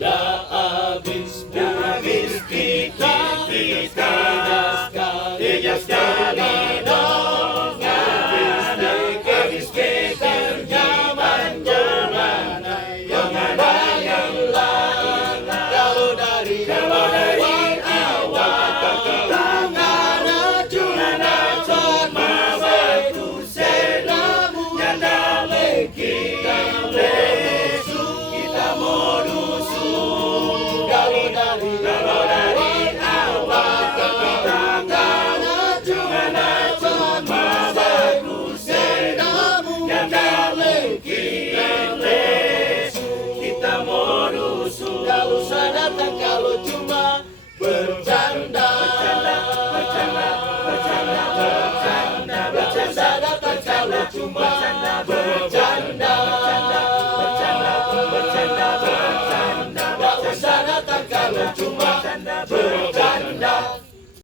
Dah habis kita tiga sekali dong. Habis kita zaman-zaman yang ada yang lain. Kalau dari awal tangan cuma batu senamu yang damai kita modus. Kalau dari awal tangan cuma batu senamu yang damai kita modus. Kalau saya datang kalau cuma bercanda datang kalau cuma bercanda gak usah datang kalau cuma bercanda.